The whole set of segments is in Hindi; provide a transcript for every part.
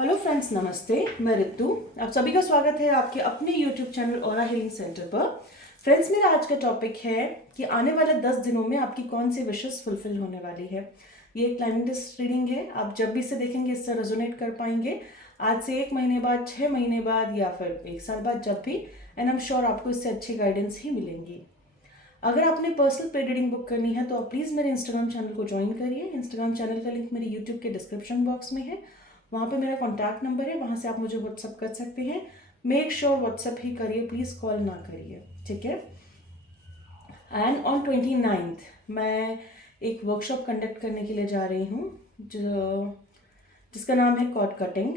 हेलो फ्रेंड्स, नमस्ते। मैं रितु। आप सभी का स्वागत है आपके अपने YouTube channel aura healing centre पर। फ्रेंड्स, मेरा आज का टॉपिक है कि आने वाले 10 दिनों में आपकी कौन सी विशेस फुलफिल होने वाली है। ये एक क्लाइमेटिस्ट रीडिंग है। आप जब भी इसे देखेंगे इससे रेजोनेट कर पाएंगे। आज से 1 महीने बाद, 6 महीने बाद या फिर 1 साल बाद, जब भी, एंड आई एम श्योर आपको इससे अच्छी गाइडेंस ही मिलेंगी। अगर आपने पर्सनल पेड रीडिंग बुक करनी है तो आप प्लीज़ मेरे इंस्टाग्राम चैनल को ज्वाइन करिए। इंस्टाग्राम चैनल का लिंक मेरे यूट्यूब के डिस्क्रिप्शन बॉक्स में है। वहाँ पे मेरा कॉन्टैक्ट नंबर है, वहाँ से आप मुझे व्हाट्सअप कर सकते हैं। मेक श्योर व्हाट्सअप ही करिए, प्लीज़ कॉल ना करिए, ठीक है। एंड ऑन 29th मैं एक वर्कशॉप कंडक्ट करने के लिए जा रही हूँ जो जिसका नाम है कॉर्ड कटिंग।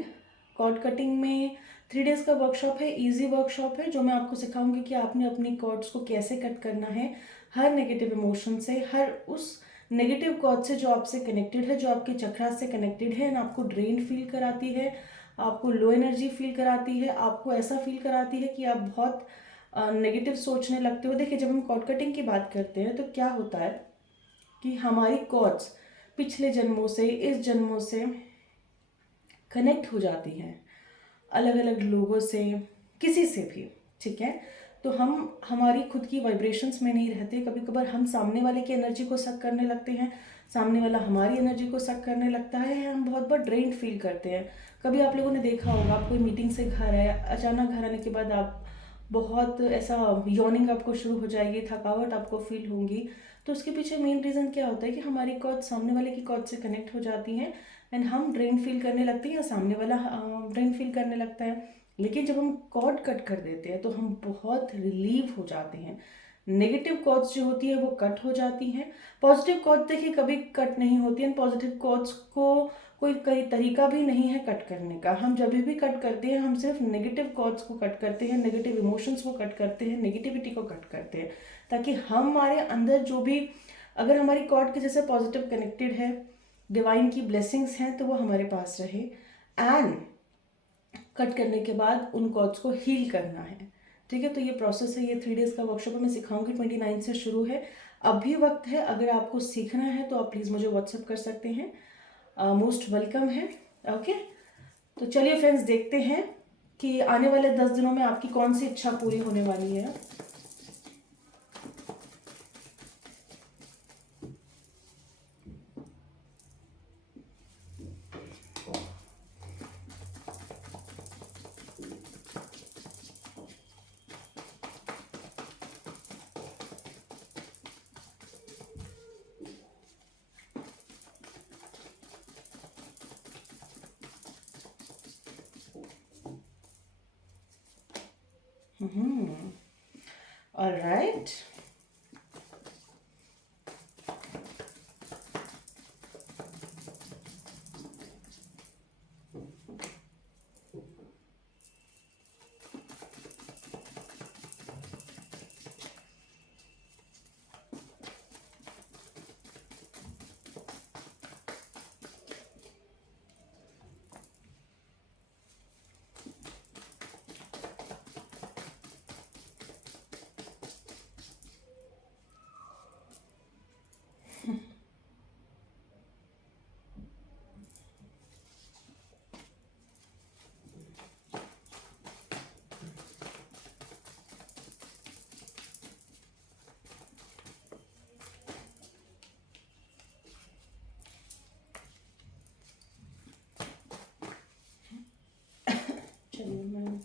कॉर्ड कटिंग में 3 डेज का वर्कशॉप है, इजी वर्कशॉप है, जो मैं आपको सिखाऊंगी कि आपने अपनी कॉर्ड्स को कैसे कट करना है हर नेगेटिव इमोशन से, हर उस नेगेटिव कॉर्ड से जो आपसे कनेक्टेड है, जो आपके चक्रा से कनेक्टेड है एंड आपको ड्रेन फील कराती है, आपको लो एनर्जी फील कराती है, आपको ऐसा फील कराती है कि आप बहुत नेगेटिव सोचने लगते हो। देखिए, जब हम कॉर्ड कटिंग की बात करते हैं तो क्या होता है कि हमारी कॉर्ड्स पिछले जन्मों से, इस जन्मों से कनेक्ट हो जाती हैं, अलग अलग लोगों से, किसी से भी, ठीक है। तो हम हमारी खुद की वाइब्रेशंस में नहीं रहते। कभी कभार हम सामने वाले की एनर्जी को सक करने लगते हैं, सामने वाला हमारी एनर्जी को सक करने लगता है, हम बहुत बार ड्रेन फील करते हैं। कभी आप लोगों ने देखा होगा, आप कोई मीटिंग से घर आए, अचानक घर आने के बाद आप बहुत ऐसा यॉर्निंग आपको शुरू हो जाएगी, थकावट आपको फील होगी। तो उसके पीछे मेन रीज़न क्या होता है कि हमारी कॉर्ड सामने वाले की कॉर्ड से कनेक्ट हो जाती हैं एंड हम ड्रेन फील करने लगते हैं या सामने वाला ड्रेन फील करने लगता है। लेकिन जब हम कॉर्ड कट कर देते हैं तो हम बहुत रिलीव हो जाते हैं। नेगेटिव कॉर्ड्स जो होती है वो कट हो जाती हैं। पॉजिटिव कॉर्ड्स देखिए कभी कट नहीं होती हैं। पॉजिटिव कॉर्ड्स को कोई तरीका भी नहीं है कट करने का। हम जब भी कट करते हैं हम सिर्फ नेगेटिव कॉर्ड्स को कट करते हैं, नेगेटिव इमोशंस को कट करते हैं, नेगेटिविटी को कट करते हैं, ताकि हमारे अंदर जो भी, अगर हमारी कॉर्ड के जैसे पॉजिटिव कनेक्टेड है, डिवाइन की ब्लेसिंग्स हैं, तो वो हमारे पास रहे। एंड कट करने के बाद उन कॉर्ड्स को हील करना है, ठीक है। तो ये प्रोसेस है, ये 3 डेज का वर्कशॉप है, मैं सिखाऊंगी। 29 से शुरू है, अभी वक्त है। अगर आपको सीखना है तो आप प्लीज़ मुझे व्हाट्सअप कर सकते हैं। मोस्ट वेलकम है। ओके, तो चलिए फ्रेंड्स, देखते हैं कि आने वाले 10 दिनों में आपकी कौन सी इच्छा पूरी होने वाली है। ऑलराइट, चलिए मैं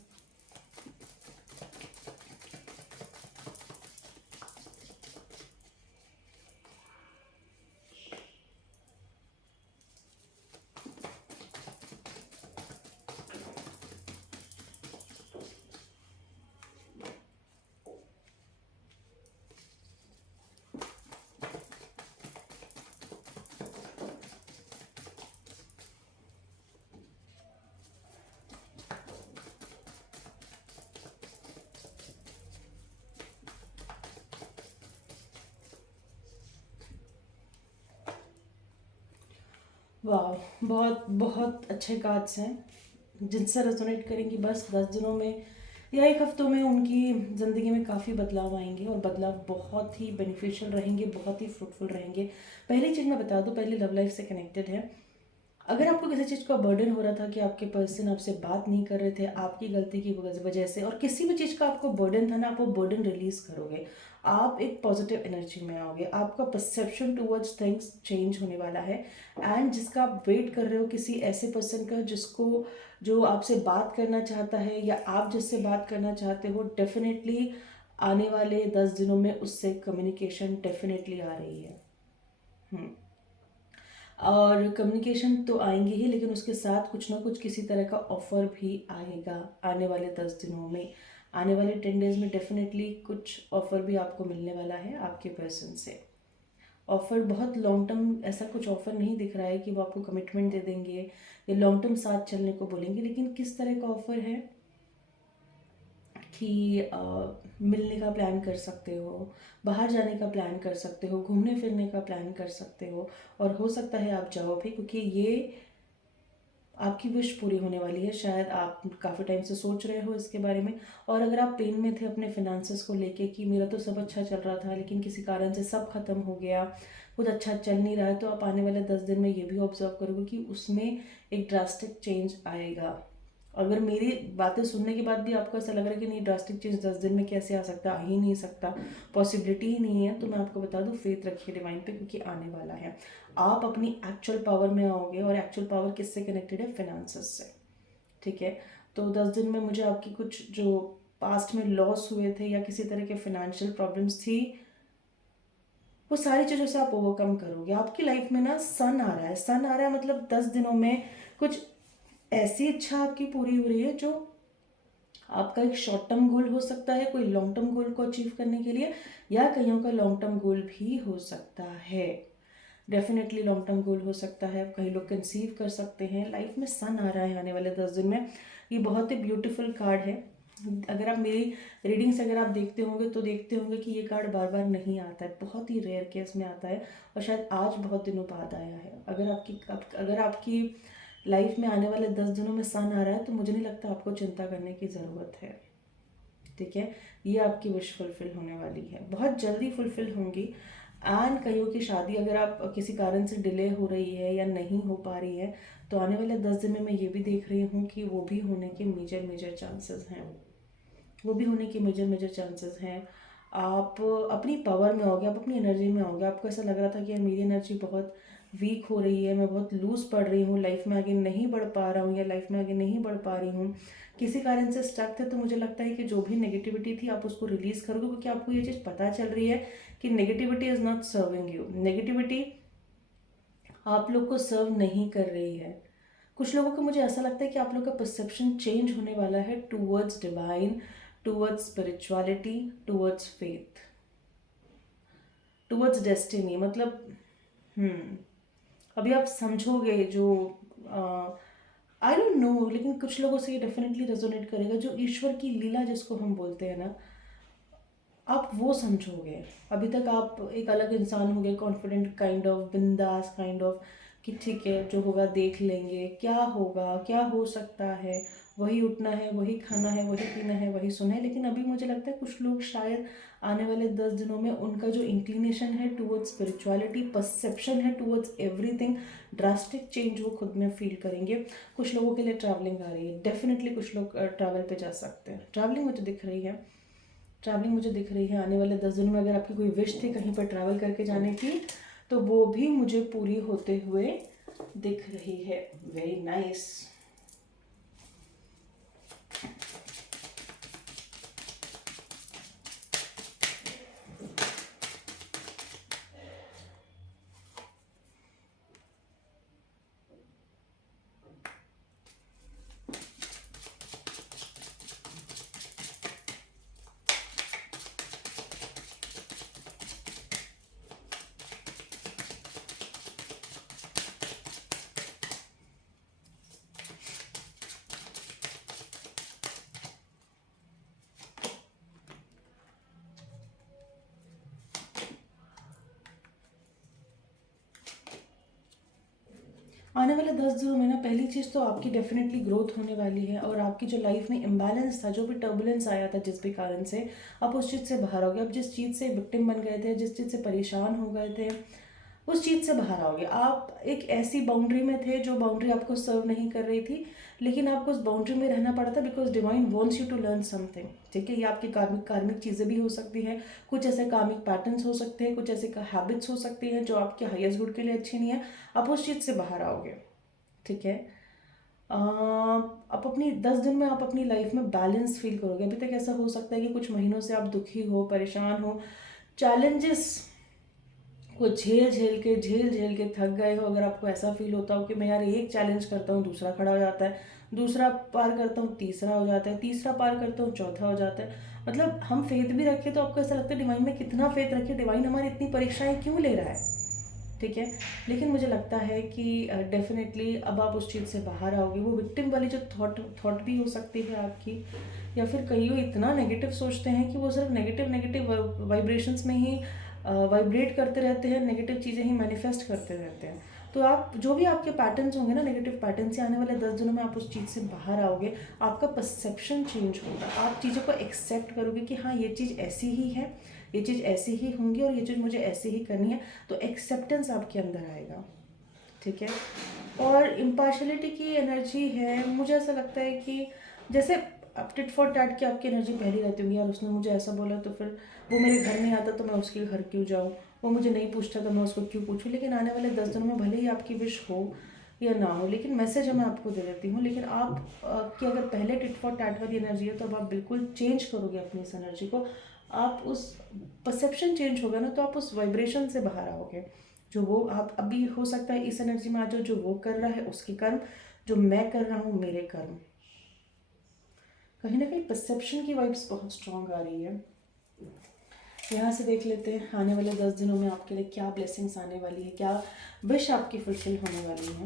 वाह, बहुत बहुत अच्छे कार्ड्स हैं जिनसे रेजोनेट करेंगी। बस 10 दिनों में या 1 हफ्तों में उनकी ज़िंदगी में काफ़ी बदलाव आएंगे और बदलाव बहुत ही बेनिफिशियल रहेंगे, बहुत ही फ्रूटफुल रहेंगे। पहली चीज़ मैं बता दूं, पहले लव लाइफ से कनेक्टेड है। अगर आपको किसी चीज़ का बर्डन हो रहा था कि आपके पर्सन आपसे बात नहीं कर रहे थे आपकी गलती की वजह से, और किसी भी चीज़ का आपको बर्डन था ना, आप वो बर्डन रिलीज करोगे, आप एक पॉजिटिव एनर्जी में आओगे, आपका परसेप्शन टूवर्ड्स थिंग्स चेंज होने वाला है। एंड जिसका आप वेट कर रहे हो किसी ऐसे पर्सन का जिसको जो आपसे बात करना चाहता है या आप जिससे बात करना चाहते हो, डेफिनेटली आने वाले 10 दिनों में उससे कम्युनिकेशन डेफिनेटली आ रही है। और कम्युनिकेशन तो आएंगे ही, लेकिन उसके साथ कुछ ना कुछ किसी तरह का ऑफर भी आएगा आने वाले 10 दिनों में। आने वाले 10 डेज में डेफिनेटली कुछ ऑफर भी आपको मिलने वाला है आपके पर्सन से। ऑफर बहुत लॉन्ग टर्म, ऐसा कुछ ऑफर नहीं दिख रहा है कि वो आपको कमिटमेंट दे देंगे या लॉन्ग टर्म साथ चलने को बोलेंगे, लेकिन किस तरह का ऑफर है कि मिलने का प्लान कर सकते हो, बाहर जाने का प्लान कर सकते हो, घूमने फिरने का प्लान कर सकते हो, और हो सकता है आप जाओ भी, क्योंकि ये आपकी विश पूरी होने वाली है। शायद आप काफ़ी टाइम से सोच रहे हो इसके बारे में, और अगर आप पेन में थे अपने फिनेंसेस को लेके कि मेरा तो सब अच्छा चल रहा था लेकिन किसी कारण से सब खत्म हो गया, कुछ अच्छा चल नहीं रहा है, तो आप आने वाले 10 दिन में ये भी ऑब्जर्व करोगे कि उसमें एक ड्रास्टिक चेंज आएगा। अगर मेरी बातें सुनने के बाद भी आपको ऐसा लग रहा है कि नहीं, ड्रास्टिक चेंज 10 दिन में कैसे आ सकता, आ ही नहीं सकता, पॉसिबिलिटी ही नहीं है, तो मैं आपको बता दूं, फेथ रखिए डिवाइन पे, क्योंकि आने वाला है। आप अपनी एक्चुअल पावर में आओगे, और एक्चुअल पावर किससे कनेक्टेड है? फाइनेंसेस से। ठीक है, तो 10 दिन में मुझे आपकी कुछ जो पास्ट में लॉस हुए थे या किसी तरह के फाइनेंशियल प्रॉब्लम्स थी, वो सारी चीज़ों से आप ओवरकम करोगे। आपकी लाइफ में ना सन आ रहा है, सन आ रहा है मतलब 10 दिनों में कुछ ऐसी इच्छा आपकी पूरी हो रही है जो आपका एक शॉर्ट टर्म गोल हो सकता है, कोई लॉन्ग टर्म गोल को अचीव करने के लिए, या कईयों का लॉन्ग टर्म गोल भी हो सकता है। डेफिनेटली लॉन्ग टर्म गोल हो सकता है, कई लोग कंसीव कर सकते हैं। लाइफ में सन आ रहा है आने वाले 10 दिन में। ये बहुत ही ब्यूटीफुल कार्ड है। अगर आप मेरी रीडिंग्स अगर आप देखते होंगे तो देखते होंगे कि ये कार्ड बार बार नहीं आता है, बहुत ही रेयर केस में आता है, और शायद आज बहुत दिनों बाद आया है। अगर आपकी लाइफ में आने वाले 10 दिनों में सन आ रहा है, तो मुझे नहीं लगता आपको चिंता करने की ज़रूरत है। ठीक है, ये आपकी विश फुलफिल होने वाली है, बहुत जल्दी फुलफिल होंगी। एंड कईयों की शादी अगर आप किसी कारण से डिले हो रही है या नहीं हो पा रही है, तो आने वाले 10 दिन में मैं ये भी देख रही हूँ कि वो भी होने के मेजर मेजर चांसेस हैं, वो भी होने के मेजर मेजर चांसेस हैं। आप अपनी पावर में आओगे, आप अपनी एनर्जी में आओगे। आपको ऐसा लग रहा था कि यार मेरी एनर्जी बहुत वीक हो रही है, मैं बहुत लूज पड़ रही हूँ, लाइफ में आगे नहीं बढ़ पा रहा हूँ या लाइफ में आगे नहीं बढ़ पा रही हूँ, किसी कारण से स्टक थे, तो मुझे लगता है कि जो भी नेगेटिविटी थी आप उसको रिलीज़ करोगे, क्योंकि आपको ये चीज़ पता चल रही है कि negativity is not serving you. Negativity आप लोग को सर्व नहीं कर रही है। कुछ लोगों को मुझे ऐसा लगता है कि आप लोग का परसेप्शन चेंज होने वाला है towards divine, towards spirituality, towards faith, towards destiny. मतलब अभी आप समझोगे जो आई डोंट नो, लेकिन कुछ लोगों से ये डेफिनेटली रेजोनेट करेगा, जो ईश्वर की लीला जिसको हम बोलते हैं ना, आप वो समझोगे। अभी तक आप एक अलग इंसान हो गए, कॉन्फिडेंट काइंड ऑफ, बिंदास काइंड ऑफ, कि ठीक है जो होगा देख लेंगे, क्या होगा, क्या हो सकता है, वही उठना है, वही खाना है, वही पीना है, वही सोना है। लेकिन अभी मुझे लगता है कुछ लोग शायद आने वाले 10 दिनों में उनका जो इंक्लिनेशन है टूवर्ड्स स्पिरिचुअलिटी, परसेप्शन है टूवर्ड्स एवरीथिंग, ड्रास्टिक चेंज वो खुद में फील करेंगे। कुछ लोगों के लिए ट्रैवलिंग आ रही है, डेफिनेटली कुछ लोग ट्रैवल पे जा सकते हैं। ट्रैवलिंग मुझे दिख रही है, ट्रैवलिंग मुझे दिख रही है आने वाले 10 दिनों में। अगर आपकी कोई विश थी कहीं पर ट्रैवल करके जाने की, तो वो भी मुझे पूरी होते हुए दिख रही है। Very nice. आने वाले 10 दिनों में ना, पहली चीज़ तो आपकी डेफिनेटली ग्रोथ होने वाली है, और आपकी जो लाइफ में इम्बैलेंस था, जो भी टर्बुलेंस आया था जिस भी कारण से, आप उस चीज़ से बाहर हो गए। आप जिस चीज़ से विक्टिम बन गए थे, जिस चीज़ से परेशान हो गए थे, उस चीज़ से बाहर आओगे। आप एक ऐसी बाउंड्री में थे जो बाउंड्री आपको सर्व नहीं कर रही थी, लेकिन आपको उस बाउंड्री में रहना पड़ा था because divine wants you to learn something. ठीक है, ये आपकी कार्मिक कार्मिक चीज़ें भी हो सकती हैं, कुछ ऐसे कार्मिक पैटर्न्स हो सकते हैं, कुछ ऐसे हैबिट्स हो सकती हैं जो आपके हाईएस्ट गुड के लिए अच्छी नहीं है। आप उस चीज़ से बाहर आओगे। ठीक है, आप अपनी 10 दिन में आप अपनी लाइफ में बैलेंस फील करोगे। अभी तक ऐसा हो सकता है कि कुछ महीनों से आप दुखी हो, परेशान हो, चैलेंजेस को झेल झेल के थक गए हो। अगर आपको ऐसा फील होता हो कि मैं यार एक चैलेंज करता हूँ दूसरा खड़ा हो जाता है, दूसरा पार करता हूँ तीसरा हो जाता है, तीसरा पार करता हूँ चौथा हो जाता है, मतलब हम फेथ भी रखें तो आपको ऐसा लगता है डिवाइन में कितना फेथ रखे, डिवाइन हमारी इतनी परीक्षाएं क्यों ले रहा है। ठीक है, लेकिन मुझे लगता है कि डेफिनेटली अब आप उस चीज़ से बाहर आओगे। वो विक्टिम वाली जो थॉट भी हो सकती है आपकी, या फिर कई लोग इतना नेगेटिव सोचते हैं कि वो सिर्फ नेगेटिव नेगेटिव वाइब्रेशंस में ही वाइब्रेट करते रहते हैं, नेगेटिव चीज़ें ही मैनिफेस्ट करते रहते हैं। तो आप जो भी आपके पैटर्न्स होंगे ना, नेगेटिव पैटर्न से, आने वाले 10 दिनों में आप उस चीज़ से बाहर आओगे। आपका परसेप्शन चेंज होगा, आप चीज़ों को एक्सेप्ट करोगे कि हाँ ये चीज़ ऐसी ही है, ये चीज़ ऐसी ही होंगी और ये चीज़ मुझे ऐसे ही करनी है। तो एक्सेप्टेंस आपके अंदर आएगा। ठीक है, और इम्पार्शलिटी की एनर्जी है। मुझे ऐसा लगता है कि जैसे अब टिट फॉर टैट की आपकी एनर्जी पहली रहती होगी, यार उसने मुझे ऐसा बोला तो फिर वो मेरे घर नहीं आता तो मैं उसके घर क्यों जाऊँ, वो मुझे नहीं पूछता तो मैं उसको क्यों पूछूँ। लेकिन आने वाले 10 दिनों में भले ही आपकी विश हो या ना हो, लेकिन मैसेज मैं आपको दे देती हूँ। लेकिन आप कि अगर पहले टिट फॉर टैट वाली एनर्जी है तो अब आप बिल्कुल चेंज करोगे अपनी इस एनर्जी को। आप उस परसेप्शन चेंज होगा ना, तो आप उस वाइब्रेशन से बाहर आओगे। जो वो आप अभी हो सकता है इस एनर्जी में आ जाओ, जो वो कर रहा है उसके कर्म, जो मैं कर रहा हूँ मेरे कर्म। कहीं ना कहीं परसेप्शन की वाइब्स बहुत स्ट्रांग आ रही है। यहाँ से देख लेते हैं आने वाले 10 दिनों में आपके लिए क्या ब्लेसिंग्स आने वाली है, क्या विश आपकी फुलफिल होने वाली है।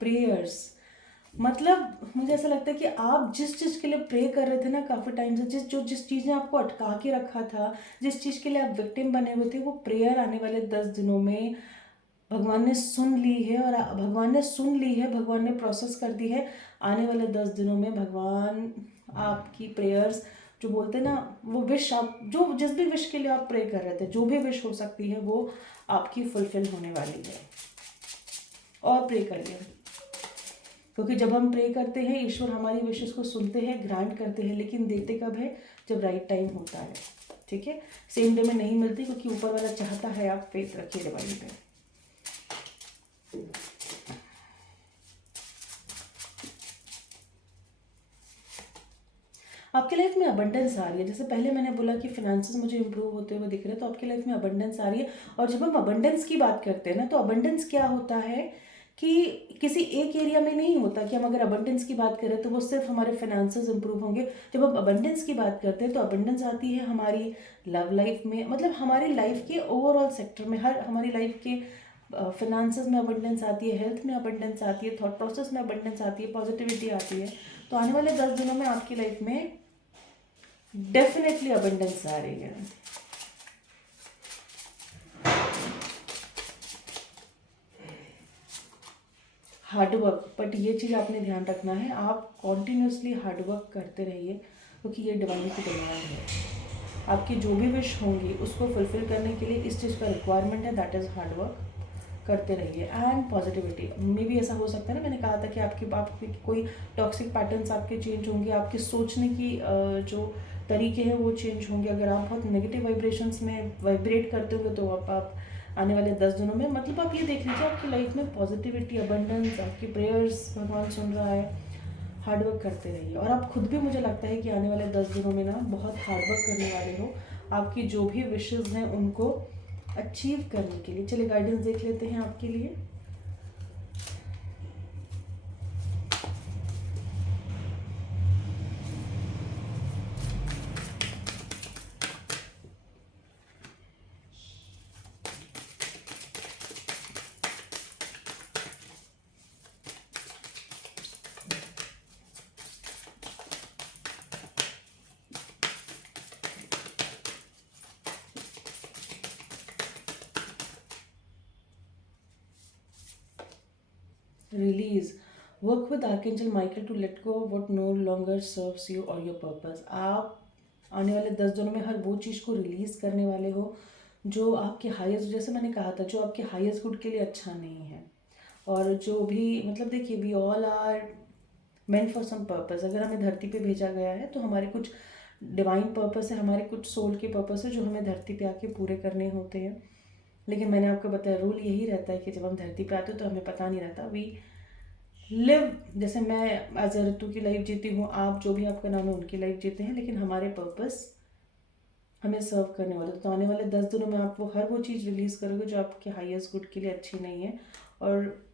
प्रेयर्स, मतलब मुझे ऐसा लगता है कि आप जिस चीज़ के लिए प्रे कर रहे थे ना काफ़ी टाइम से, जिस चीज़ ने आपको अटका के रखा था, जिस चीज़ के लिए आप विक्टिम बने हुए थे, वो प्रेयर आने वाले 10 दिनों में भगवान ने सुन ली है। और भगवान ने सुन ली है, भगवान ने प्रोसेस कर दी है। आने वाले 10 दिनों में भगवान आपकी प्रेयर्स, जो बोलते हैं ना, वो विश आप जो जिस भी विश के लिए आप प्रे कर रहे थे, जो भी विश हो सकती है, वो आपकी फुलफिल होने वाली है। और प्रे करिए, क्योंकि जब हम प्रे करते हैं ईश्वर हमारी विशेष को सुनते हैं, ग्रांट करते हैं, लेकिन देते कब है, जब राइट टाइम होता है। ठीक है, सेम डे में नहीं मिलती, क्योंकि ऊपर वाला चाहता है आप फेथ रखिए डिवाइन पे। आपकी लाइफ में अबंडेंस आ रही है। जैसे पहले मैंने बोला कि फिनेंसेस मुझे इंप्रूव होते हुए दिख रहे हैं, तो आपकी लाइफ में अबंडेंस आ रही है। और जब हम अबंडेंस की बात करते हैं ना, तो अबंडेंस क्या होता है कि किसी एक एरिया में नहीं होता कि हम अगर अबंडेंस की बात करें तो वो सिर्फ हमारे फाइनेंसेस इंप्रूव होंगे। जब हम अबंडेंस की बात करते हैं तो अबंडेंस आती है हमारी लव लाइफ में, मतलब हमारी लाइफ के ओवरऑल सेक्टर में, हर हमारी लाइफ के फिनेंसेस में अबंडेंस आती है, हेल्थ में अबंडेंस आती है, थॉट प्रोसेस में अबंडेंस आती है, पॉजिटिविटी आती है। तो आने वाले 10 दिनों में आपकी लाइफ में डेफिनेटली अबंडेंस आ रही है। हार्डवर्क, बट ये चीज़ आपने ध्यान रखना है, आप कॉन्टिन्यूसली हार्डवर्क करते रहिए, क्योंकि ये डिवाइन की डिमांड है। आपकी जो भी विश होंगी उसको फुलफिल करने के लिए इस चीज़ का रिक्वायरमेंट है, दैट इज़ हार्डवर्क। करते रहिए एंड पॉजिटिविटी में भी ऐसा हो सकता है ना, मैंने कहा था कि आपकी कोई टॉक्सिक पैटर्न्स आपके चेंज होंगे, आपके सोचने की जो तरीके हैं वो चेंज होंगे। अगर आप बहुत नेगेटिव वाइब्रेशंस में वाइब्रेट करते होंगे तो आप आने वाले 10 दिनों में, मतलब आप ये देख लीजिए आपकी लाइफ में पॉजिटिविटी, अबंडेंस, आपकी प्रेयर्स भगवान सुन रहा है। हार्डवर्क करते रहिए, और आप खुद भी, मुझे लगता है कि आने वाले 10 दिनों में ना बहुत हार्डवर्क करने वाले हो, आपकी जो भी विशेज़ हैं उनको अचीव करने के लिए। चलिए गाइडेंस देख लेते हैं आपके लिए। Release, work with archangel Michael to let go what no longer serves you और योर पर्पस। आप आने वाले 10 दिनों में हर वो चीज़ को रिलीज़ करने वाले हो जो आपके हाईएस्ट, जैसे मैंने कहा था, जो आपके हाईएस्ट गुड के लिए अच्छा नहीं है। और जो भी मतलब देखिए, we all are meant for some purpose. अगर हमें धरती पे भेजा गया है तो हमारे कुछ डिवाइन पर्पस है, हमारे कुछ सोल के पर्पस है जो हमें धरती पे आके पूरे करने होते हैं। लेकिन मैंने आपको बताया, रूल यही रहता है कि जब हम धरती पे आते हो तो हमें पता नहीं रहता। वी लिव, जैसे मैं एज अ ऋतु की लाइफ जीती हूँ, आप जो भी आपका नाम है उनकी लाइफ जीते हैं, लेकिन हमारे पर्पस हमें सर्व करने वाले। तो आने वाले 10 दिनों में आप वो हर वो चीज़ रिलीज़ करोगे जो आपके हाईएस्ट गुड के लिए अच्छी नहीं है। और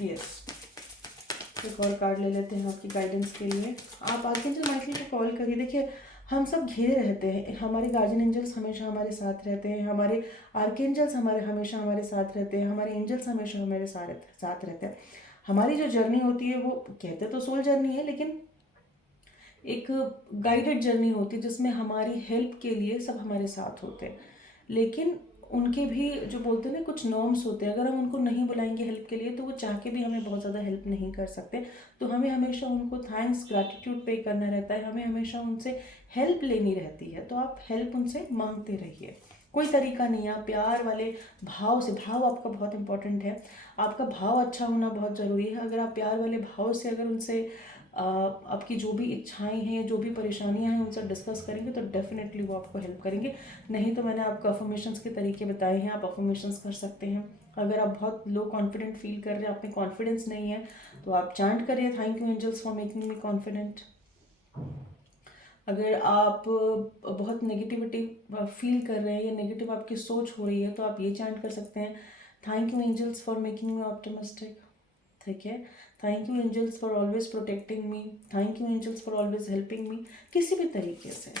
यस, एक और कार्ड ले लेते हैं आपकी गाइडेंस के लिए। आप आर्कएंजल माइकल को कॉल करिए। देखिए, हम सब घिरे रहते हैं, हमारे गार्जियन एंजल्स हमेशा हमारे साथ रहते हैं, हमारे आर्कएंजल्स हमेशा हमारे साथ रहते हैं, हमारे एंजल्स हमेशा हमारे साथ रहते हैं। हमारी जो जर्नी होती है वो कहते तो सोल जर्नी है, लेकिन एक गाइडेड जर्नी होती है जिसमें हमारी हेल्प के लिए सब हमारे साथ होते हैं। लेकिन उनके भी जो बोलते हैं ना, कुछ नॉर्म्स होते हैं। अगर हम उनको नहीं बुलाएंगे हेल्प के लिए तो वो चाह के भी हमें बहुत ज़्यादा हेल्प नहीं कर सकते। तो हमें हमेशा उनको थैंक्स, ग्रैटिट्यूड पे करना रहता है, हमें हमेशा उनसे हेल्प लेनी रहती है। तो आप हेल्प उनसे मांगते रहिए। कोई तरीका नहीं है, आप प्यार वाले भाव से, भाव आपका बहुत इंपॉर्टेंट है, आपका भाव अच्छा होना बहुत ज़रूरी है। अगर आप प्यार वाले भाव से अगर उनसे आपकी जो भी इच्छाएं हैं, जो भी परेशानियां हैं, उनसे डिस्कस करेंगे तो डेफिनेटली वो आपको हेल्प करेंगे। नहीं तो मैंने आपको अफर्मेशंस के तरीके बताए हैं, आप अफर्मेशंस कर सकते हैं। अगर आप बहुत लो कॉन्फिडेंट फील कर रहे हैं, आप में कॉन्फिडेंस नहीं है, तो आप चांट करिए, thank you angels for making me confident. अगर आप बहुत नेगेटिविटी फील कर रहे हैं या नेगेटिव आपकी सोच हो रही है तो आप ये चैंट कर सकते हैं, thank you angels for making me optimistic. ठीक है, thank you angels for always protecting me, thank you angels for always helping me, किसी भी तरीके से।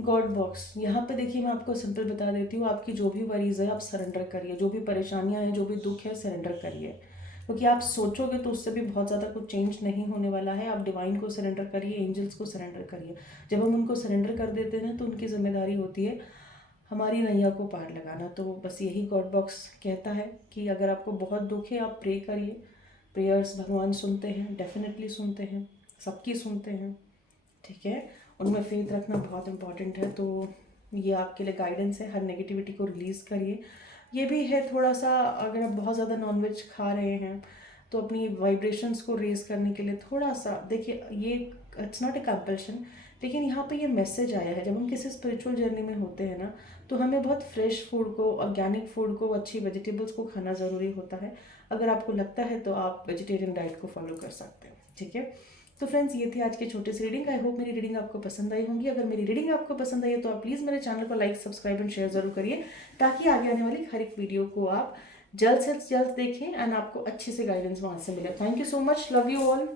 गॉड बॉक्स, यहाँ पे देखिए मैं आपको सिंपल बता देती हूँ, आपकी जो भी वरीज है आप सरेंडर करिए, जो भी परेशानियाँ हैं, जो भी दुख है, सरेंडर करिए। क्योंकि आप सोचोगे तो उससे भी बहुत ज़्यादा कुछ चेंज नहीं होने वाला है। आप डिवाइन को सरेंडर करिए, एंजल्स को सरेंडर करिए। जब हम उनको सरेंडर कर देते हैं तो उनकी जिम्मेदारी होती है हमारी नैया को पार लगाना। तो बस यही गॉड बॉक्स कहता है कि अगर आपको बहुत दुख है आप प्रे करिए। प्रेयर्स भगवान सुनते हैं, डेफिनेटली सुनते हैं, सबकी सुनते हैं। ठीक है, उनमें फेथ रखना बहुत इंपॉर्टेंट है। तो ये आपके लिए गाइडेंस है, हर नेगेटिविटी को रिलीज़ करिए। ये भी है थोड़ा सा, अगर आप बहुत ज़्यादा नॉनवेज खा रहे हैं तो अपनी वाइब्रेशंस को रेज करने के लिए थोड़ा सा देखिए, ये इट्स नॉट ए कंपल्शन, लेकिन यहाँ पे ये मैसेज आया है, जब हम किसी स्पिरिचुअल जर्नी में होते हैं ना तो हमें बहुत फ्रेश फूड को, ऑर्गेनिक फूड को, अच्छी वेजिटेबल्स को खाना ज़रूरी होता है। अगर आपको लगता है तो आप वेजिटेरियन डाइट को फॉलो कर सकते हैं। ठीक है, तो फ्रेंड्स ये थी आज की छोटी सी रीडिंग। आई होप मेरी रीडिंग आपको पसंद आई होंगी। अगर मेरी रीडिंग आपको पसंद आई है तो आप प्लीज़ मेरे चैनल को लाइक, सब्सक्राइब एंड शेयर जरूर करिए, ताकि आगे आने वाली हर एक वीडियो को आप जल्द से जल्द देखें एंड आपको अच्छे से गाइडेंस वहाँ से मिले। Thank you so much, love you all.